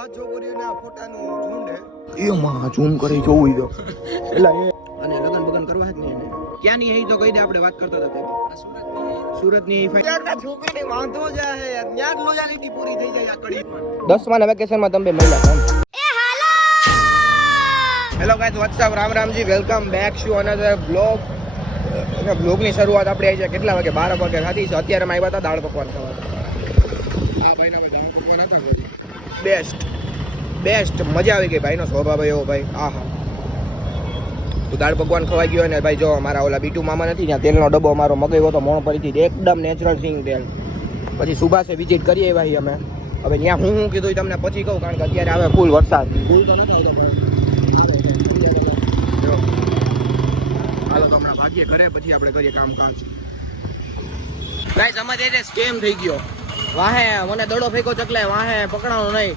હાથ છોકરીઓના ફોટાનું ઝુંડ હે એમાં ઝૂમ કરી જોવું તો એલા એ અને લગન બગન કરવા જ નહીં એને ક્યાંની હે તો કહી દે આપણે વાત કરતા હતા સુરતની ફાઈનલ છોકરીને વાંધો જ હે યાર ન્યા જ લોયાલિટી પૂરી થઈ જાય આ કડી 10મા વેકેશનમાં તમે મળ્યા hello guys WhatsApp Ram Ramji welcome back to another blog અને બ્લોગની શરૂઆત આપણે આવી છે કેટલા વાગે 12 વાગે થતી છે અત્યારે અમે આવ્યા હતા દાળ પકવાન ખાવા આ ભાઈના દાળ પકવાન હતા બેસ્ટ મજા આવી ગઈ ભાઈનો સ્વભાવ એવો ભાઈ આહા તો દાળ પકવાન ખવાઈ ગયો ને ભાઈ જો મારા ઓલા બીટુ મામા નથી ત્યાં તેલનો ડબ્બો મારો મગાવ્યો તો મોણ પડીથી એકદમ નેચરલ સિંગ તેલ પછી સુભાષે વિઝિટ કરીએ ભાઈ અમે હવે ત્યાં હું કીધું તમને પછી કહું કારણ કે અત્યારે આવે ફૂલ વરસાદ ફૂલ તો નથી આવતો હાલો તો હમણાં ભાગીએ ઘરે પછી આપણે કરીએ કામકાજ ગાઈસ અમારે એટલે સ્કેમ થઈ ગયો વાહે મને દડો ફેંકો ચકલે વાહે પકડાણો નહીં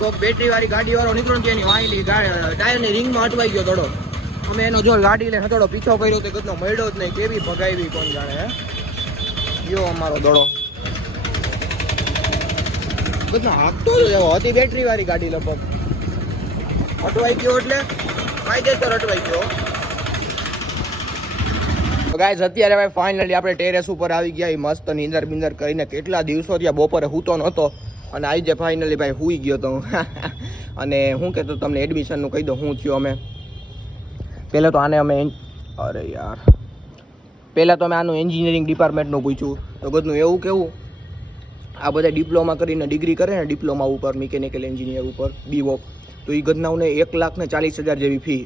કોઈક બેટરી વાળી ગાડી વાળો નીકળ્યો ને એની વાહેલી ટાયરની રિંગમાં અટવાઈ ગયો દડો અમે એનો જો ગાડી લઈને થોડો પીછો કર્યો તો કદનો મળ્યો જ નહીં કેવી ભગાવી કોણ જાણે હે ગયો અમારો દડો કદનો હાકતો જ હતી બેટરી વાળી ગાડી લગભગ અટવાઈ ગયો એટલે કાયદેસર અટવાઈ ગયો ગાઈઝ અત્યારે ભાઈ ફાઇનલી આપણે ટેરેસ ઉપર આવી ગયા મસ્ત નીંદર બિંદર કરીને કેટલા દિવસો ત્યાં બપોરે સૂતો નહોતો અને આવી જે ફાઇનલી ભાઈ સૂઈ ગયો તો અને હું કહેતો તમને એડમિશનનું કહી દઉં હું થયો અમે પહેલાં તો આને અમે અરે યાર પહેલાં તો અમે આનું એન્જિનિયરિંગ ડિપાર્ટમેન્ટનું પૂછ્યું તો બધું એવું કેવું આ બધા ડિપ્લોમા કરીને ડિગ્રી કરે ને ડિપ્લોમા ઉપર મિકેનિકલ એન્જિનિયર ઉપર બીવોક તો એ ગદનાઓને 1,40,000 જેવી ફી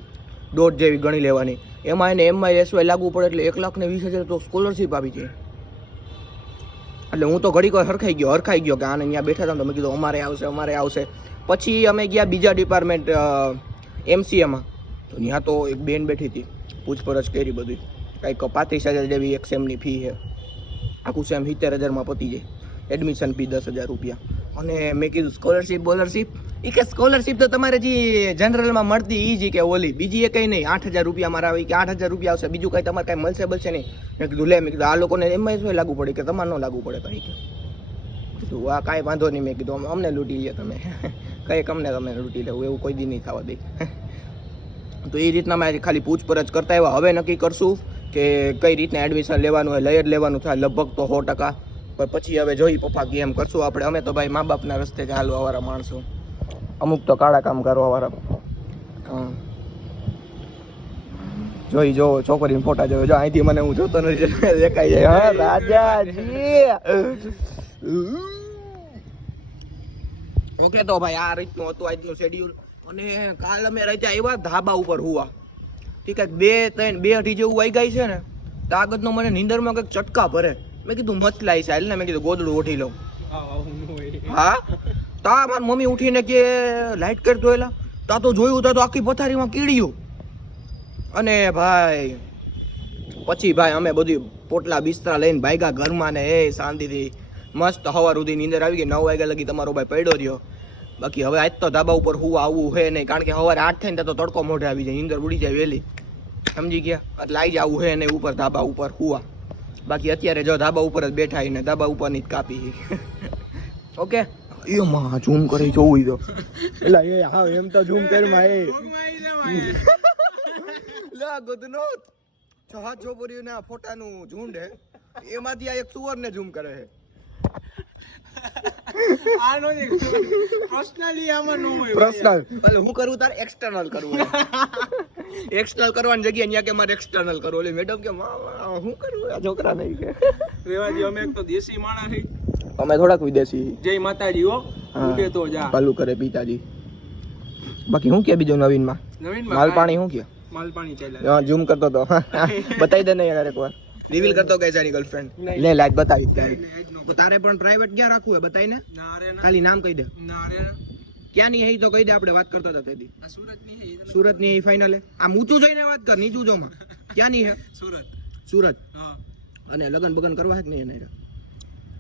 દોઢ જેવી ગણી લેવાની એમાં એને MISY લાગુ પડે એટલે 1,20,000 તો સ્કોલરશીપ આવી જાય એટલે હું તો ઘડીક હરખાઈ ગયો કે આને અહીંયા બેઠા હતા તો મેં કીધું અમારે આવશે પછી અમે ગયા બીજા ડિપાર્ટમેન્ટ MCAમાં તો ત્યાં તો એક બેન બેઠી હતી પૂછપરછ કરી બધી કંઈક 35,000 જેવી એક સેમની ફી છે આખું સેમ 70,000માં પતી જાય એડમિશન ફી 10,000 રૂપિયા અને મેં કીધું સ્કોલરશીપ એ કે સ્કોલરશીપ તો તમારે જે જનરલમાં મળતી એ જ કે ઓલી બીજી એ કંઈ નહીં 8,000 રૂપિયા મારા આવે કે 8,000 રૂપિયા આવશે બીજું કંઈ તમારે કાંઈ મળશે નહીં મેં કીધું આ લોકોને MISY લાગુ પડે કે તમારે ન લાગુ પડે કંઈ કીધું આ કાંઈ વાંધો નહીં મેં કીધું અમને લૂંટી લે તમે કંઈક અમને તમે લૂંટી લેવું એવું કોઈ દી નહીં થવા દે તો એ રીતના મેં ખાલી પૂછપરછ કરતા આવ્યા હવે નક્કી કરશું કે કઈ રીતના એડમિશન લેવાનું હોય લઈ જ લેવાનું થાય લગભગ તો 100% પણ પછી હવે જોઈ પપ્પા કે એમ કરશું આપણે અમે તો ભાઈ મા બાપના રસ્તે ચાલવાવાળા માણસો અમુક તો કાળા કામ કરવાવાળા જો છોકરીના ફોટા જોયો જો અહીંથી મને હું જોતો નથી દેખાઈ જાય હા રાજાજી ઓકે તો ભાઈ આ રીતનું હતું આજનું શેડ્યુલ અને કાલ અમે રાતે આવ્યા ધાબા ઉપર હુવા ઠીક બે અઢી જેવું વાઈ ગઈ છે ને તો આગળનો મને નીંદરમાં કંઈક ચટકા ભરે મેં કીધું મચલાઈ છે હાલ ને મેં કીધું ગોદડું ઉઠી લઉં હા તા મારી મમ્મી ઉઠીને કે લાઇટ કરતો એલા તા તો જોયું તા તો આખી પથારીમાં કીડ્યું અને ભાઈ પછી ભાઈ અમે બધી પોટલા બિસ્તરા લઈને ભાગ્યા ઘરમાં ને એ શાંતિથી મસ્ત સવાર સુધી નીંદર આવી ગઈ 9 વાગ્યા લગી તમારો ભાઈ પડ્યો રહ્યો બાકી હવે આજ તો ધાબા ઉપર હું આવવું હે નહીં કારણ કે સવારે 8 થાય ને તો તડકો મોઢે આવી જાય નીંદર ઉડી જાય વહેલી સમજી ગયા એટલે આવી જવું હે નહીં ઉપર ધાબા ઉપર હુવા બાકી અત્યારે જો ધાબા ઉપર જ બેઠા ને ધાબા ઉપરની જ કાપી ઓકે એમાં ઝૂમ કરી જોવું તો એટલે એ હા એમ તો ઝૂમ કરમાં એ લા ગોદનો હાથ છોકરીઓના ફોટાનું ઝુંડ હે એમાંથી આ એક સુવરને ઝૂમ કરે છે આનો પર્સનલી આમાં નો હોય પર્સનલ એટલે હું કરું તાર એક્સટર્નલ કરવું એક્સટર્નલ કરવાની જગ્યાએ અહીંયા કે મારે એક્સટર્નલ કરવું એટલે મેડમ કે હું કરું આ છોકરા નહીં કે રેવાજી અમે એક તો દેશી માણસ છે અમે થોડાક વિદેશી જય માતાજી હો ઉડે તો જા ચાલુ કરે પિતાજી બાકી હું કે બીજું નવીનમાં માલ પાણી હું કે માલ પાણી ચાલ્યા હા ઝૂમ કરતો તો બતાવી દે ને યાર એકવાર રિવીલ કરતો કે જાની ગર્લફ્રેન્ડ લે લાઈટ બતાવી તો તારે પણ પ્રાઇવેટ ક્યાં રાખવું હે બતાઈ ને ખાલી નામ કહી દે ક્યાંની હે તો કહી દે આપણે વાત કરતા હતા તેદી સુરતની હે ફાઇનલ હે આ ઊંચું જોઈને વાત કર નીચું જોમાં ક્યાંની હે સુરત હા અને લગન બગન કરવા હે કે નહીં એને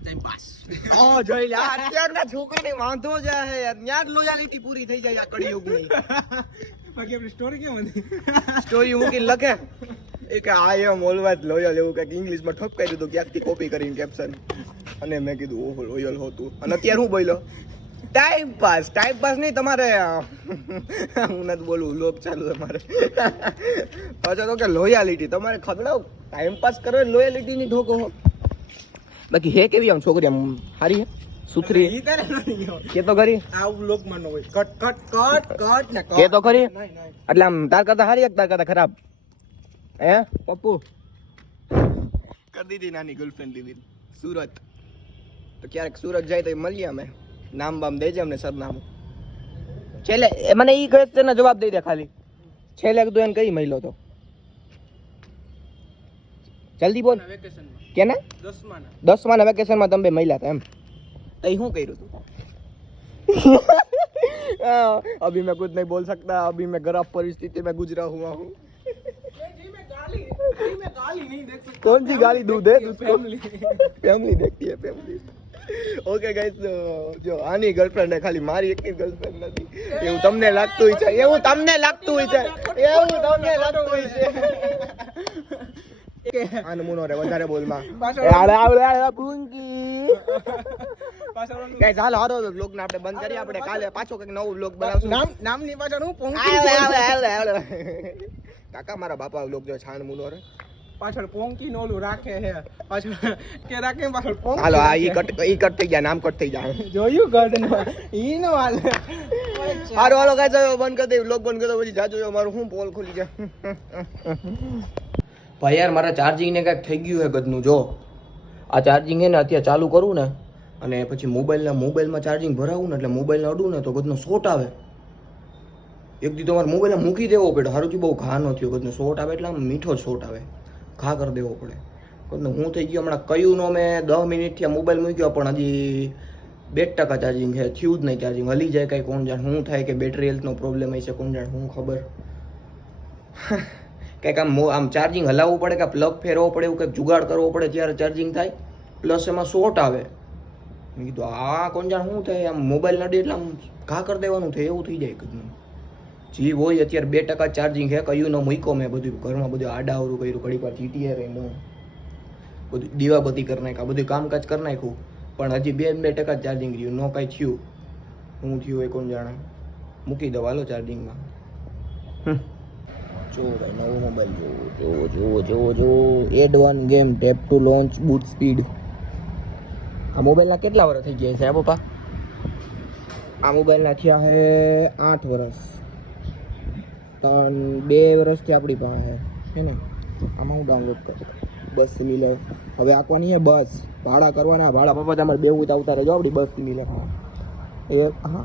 ટાઈમ પાસ જોઈ લે અત્યારના છોકરીને વાંધો જ હે યાર ન્યા જ લોયાલિટી પૂરી થઈ જાય આ કળિયુગની બાકી આપણી સ્ટોરી કેમ હતી સ્ટોરી હું કે લખે એ કે આઈ એમ ઓલવેઝ લોયલ એવું કંઈક ઇંગ્લિશમાં ઠપકાઈ દીધું ક્યાંકથી કોપી કરીને કેપ્શન અને મેં કીધું ઓહો લોયલ હોતું અને અત્યારે હું બોલ્યો ટાઈમ પાસ નહીં તમારે હું નથી બોલું લોક ચાલુ તમારે પાછો તો કે લોયાલિટી તમારે ખબડાવ ટાઈમ પાસ કરો લોયાલિટી ની ઠોકો બાકી હે કેવી આમ છોકરી આમ સારી હે સુથરી કે તો ખરી આ વ્લોગ માં ન હોય કટ કટ કટ કટ ને કે તો ખરી એટલે આમ તાર કરતા સારી એક તાર કરતા ખરાબ હે પપ્પુ કરી દીધી નાની ગર્લફ્રેન્ડ લીધી સુરત તો ક્યારેક સુરત જાય તો મળીએ અમે નામ બામ દેજે અમને સરનામું છેલ્લે મને ઈ ક્વેશ્ચનનો જવાબ દઈ દે ખાલી છેલ્લે તું એને કઈ મહિલો તો જલ્દી બોલ કે ના 10મા વેકેશનમાં તમે બે મહિલા હતા એમ तई हूँ कह रहा अभी मैं कुछ नहीं बोल सकता अभी मैं खराब परिस्थिति में गुजरा हुआ हूँ कौन सी गाली दूध है फैमिली देखती है फैमिली ओके गाइस जो आनी गर्लफ्रेंड है खाली मारी एक गर्लफ्रेंड નથી એવું તમને લાગતું છે એવું તમને લાગતું છે આનમુનો રે વધારે બોલમાં ગાઈસ હાલો હારો વ્લોગ ને આપણે બંધ કરીએ આપણે કાલે પાછો કંઈક નવો વ્લોગ બનાવશું નામ ની પાછળ હું કાકા મારા બાપા વ્લોગ જો છાણમુનો રે પાછળ પોંકી નો ઓલું રાખે હે પાછળ કે રાખે પાછળ પોંકી હાલો આ ઈ કટ થઈ ગયા નામ કટ થઈ જાય જોયું કટ ઈ નો હાલ હારો હાલો ગાઈસ બંધ કરી દે વ્લોગ બંધ કરી દો પછી જાજો મારું હું પોલ ખુલી જાય ભાઈ યાર મારા ચાર્જિંગ ને કાંઈક થઈ ગયું હે ગદનું જો આ ચાર્જિંગ હે ને અત્યારે ચાલુ કરું ને અને પછી મોબાઈલમાં ચાર્જિંગ ભરાવું ને એટલે મોબાઈલને અડું ને તો ગદનો શોટ આવે એક દી તમારે મોબાઈલને મૂકી દેવો પડે હારુંથી બહુ ઘા ન થયો ગદનો શોટ આવે એટલે આમ મીઠો શોટ આવે ઘા કરી દેવો પડે ગદનો હું થઈ ગયો હમણાં કયું નો મેં 10 મિનિટથી આ મોબાઈલ મૂક્યો પણ હજી 2% ચાર્જિંગ છે થયું જ નહીં ચાર્જિંગ હલી જાય કાંઈ કોણ જાણ શું થાય કે બેટરી હેલ્થનો પ્રોબ્લેમ હશે કોણ જાણ શું ખબર કંઈક આમ ચાર્જિંગ હલાવવું પડે કે પ્લગ ફેરવવો પડે એવું કંઈક જુગાડ કરવો પડે ત્યારે ચાર્જિંગ થાય પ્લસ એમાં શોર્ટ આવે મેં કીધું આ કોણ જાણ શું થાય આમ મોબાઈલ નડી એટલે આમ ઘા કરી દેવાનું થાય એવું થઈ જાય કદનું જી હોય અત્યારે 2% ચાર્જિંગ છે કયું ન મૂક્યો મેં બધું ઘરમાં બધું આડાવરું કર્યું ઘડી વાર જીટીએ રહ્યું બધું દીવાબત્તી કરી નાખ્યા બધું કામકાજ કરી નાખ્યું પણ હજી 2% ચાર્જિંગ રહ્યું ન કાંઈ થયું શું થયું એ કોણ જાણે મૂકી દો હાલો ચાર્જિંગમાં જો ભાઈ નવો મોબાઈલ જો એડ1 game tap to launch boot speed આ મોબાઈલના કેટલા વર્ષ થઈ ગયા છે પપ્પા આ મોબાઈલના થયા છે 8 વર્ષ 2 વર્ષથી આપણી પાસે છે ને આમાં હું ડાઉનલોડ કરું બસ સિમિલર હવે આંકવાની છે બસ ભાડા કરવાના ભાડા પપ્પા તમારે બેવું તો આવતા રહેજો આપણી બસ સિમિલર એ હા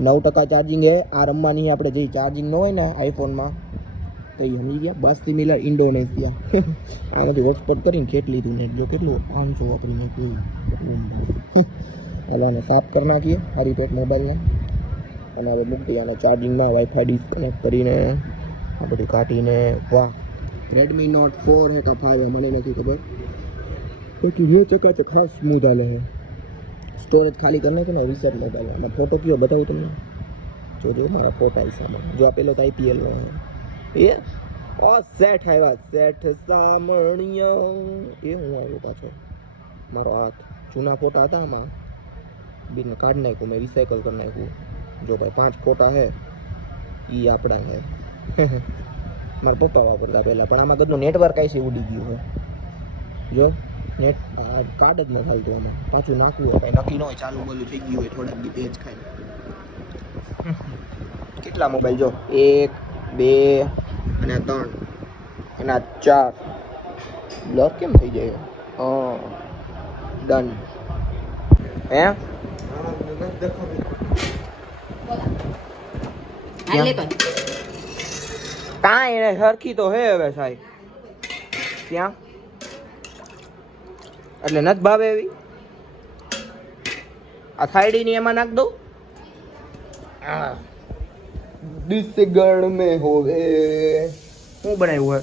9% ચાર્જિંગ છે આ રમવાની આપણે જે ચાર્જિંગ ન હોય ને આઈફોનમાં તો એ સમજી ગયા બસ સિમિલર ઇન્ડોનેશિયા આનાથી હોટસ્પોટ કરીને ખેટ લીધું ને જો કેટલું 500 વાપરી નાખ્યું હાલો આને સાફ કરી નાખીએ હારી પેટ મોબાઈલને અને હવે મૂકી આને ચાર્જિંગમાં વાઈફાઈ ડિસ્કનેક્ટ કરીને આ બધું કાઢીને વાહ રેડમી નોટ 4 હે કા 5 મને નથી ખબર બાકી ये ચકાચક ખાસ સ્મૂથ હાલે છે સ્ટોરેજ ખાલી કરીને તો રીસેટ મોબાઈલ આમાં ફોટો કયો બતાવું તમને જો મારા ફોટા હિસાબે જો આ પેલો તો આઈપીએલ નો એ સેટ આવ્યા સેટ સામણિયા એ હું આવ્યો પાછો મારો હાથ જૂના ફોટા હતા આમાં બીને કાઢી નાખ્યું મેં રિસાયકલ કરી નાખ્યું જો ભાઈ 5 ફોટા હે એ આપણા હે મારા પપ્પા વાપરતા પહેલાં પણ આમાં બધું નેટવર્ક આવી છે ઉડી ગયું છે જો નેટ કાર્ડ જ ન ચાલતું આમાં પાછું નાખવું હોય કાંઈ નક્કી ન હોય ચાલુ બોલું થઈ ગયું હોય થોડાક દી પેજ ખાઈ કેટલા મોબાઈલ જો 1 2 અને 3 અને 4 બ્લર કેમ થઈ જાય ડન હે કાંઈ એને સરખી તો હે હવે સાહેબ ત્યાં એટલે નથી ભાવે એવી આ થાયડીની એમાં નાખ દઉં દિસગણ મેં હોવે શું બનાવ્યું હે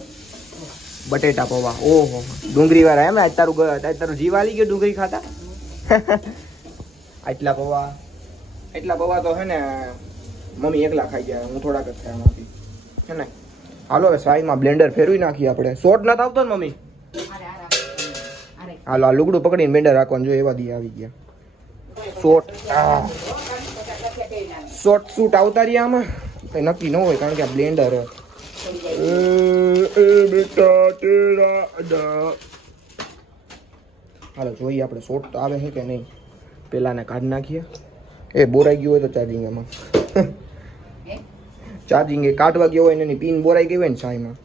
બટેટા પૌવા ઓહો ડુંગળી વાળા એમ આજ તારું જીવ આલી ગયો ડુંગળી ખાતા એટલા પૌવા તો હે ને મમ્મી એકલા ખાઈ ગયા હું થોડાક જ ખાયા એમાંથી હે ને હાલો હવે સાઈમાં બ્લેન્ડર ફેરવી નાખીએ આપણે શોર્ટ નથી આવતો ને મમ્મી હાલો આ લુગડું પકડીને બ્લેન્ડર રાખવાનું જો એવા દી આવી ગયા શોર્ટ શોર્ટ શૂટ આવતા રહ્યા આમાં કઈ નક્કી ન હોય કારણ કે આ બ્લેન્ડર બેટા તેરા અડા. હાલો જોઈએ આપણે શોર્ટ તો આવે છે કે નહીં. પેલા ને કાઢી નાખીએ. એ બોરાઈ ગયું હોય તો ચાર્જિંગ એમાં ચાર્જિંગ એ કાઢવા ગયો હોય ને એની પિન બોરાઈ ગઈ હોય ને સાઈમાં.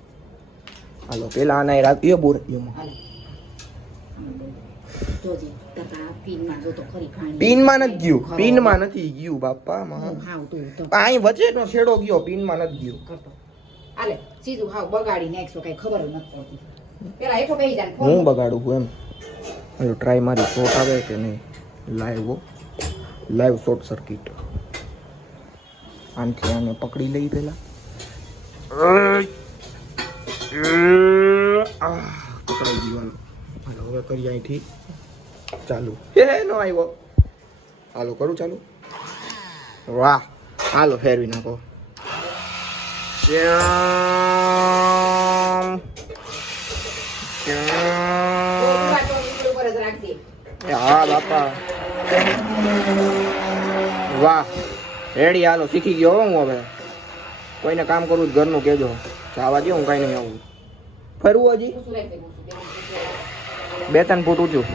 હાલો પેલા આના રાખીએ બોરાઈ ગયો. પિનમાં નથી ગયું, પિનમાં નથી ગયું બાપા. અહીં વચ્ચેનો શેડો ગયો, પિનમાં નથી ગયું. હું બગાડું છું એમ. હાલો ટ્રાય મારી શોર્ટ આવે કે નહીં. Live short circuit. આનથી આને પકડી લઈ પેલા. પકડાઈ ગયું. હાલો હવે કરી અહીંથી ચાલુ. નો આવ્યો. હાલો કરું ચાલુ. વાહ હાલો ફેરવી નાખો. હા બાપા વાહ રેડી. હાલો શીખી ગયો હું હવે. કોઈને કામ કરવું ઘરનું કેજો. જવા દે હું કઈ નહીં આવું. ફરવું હજી 2-3 ફૂટ ઊંચું.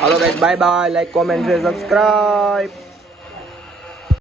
હાલો guys bye bye. Like comment share subscribe.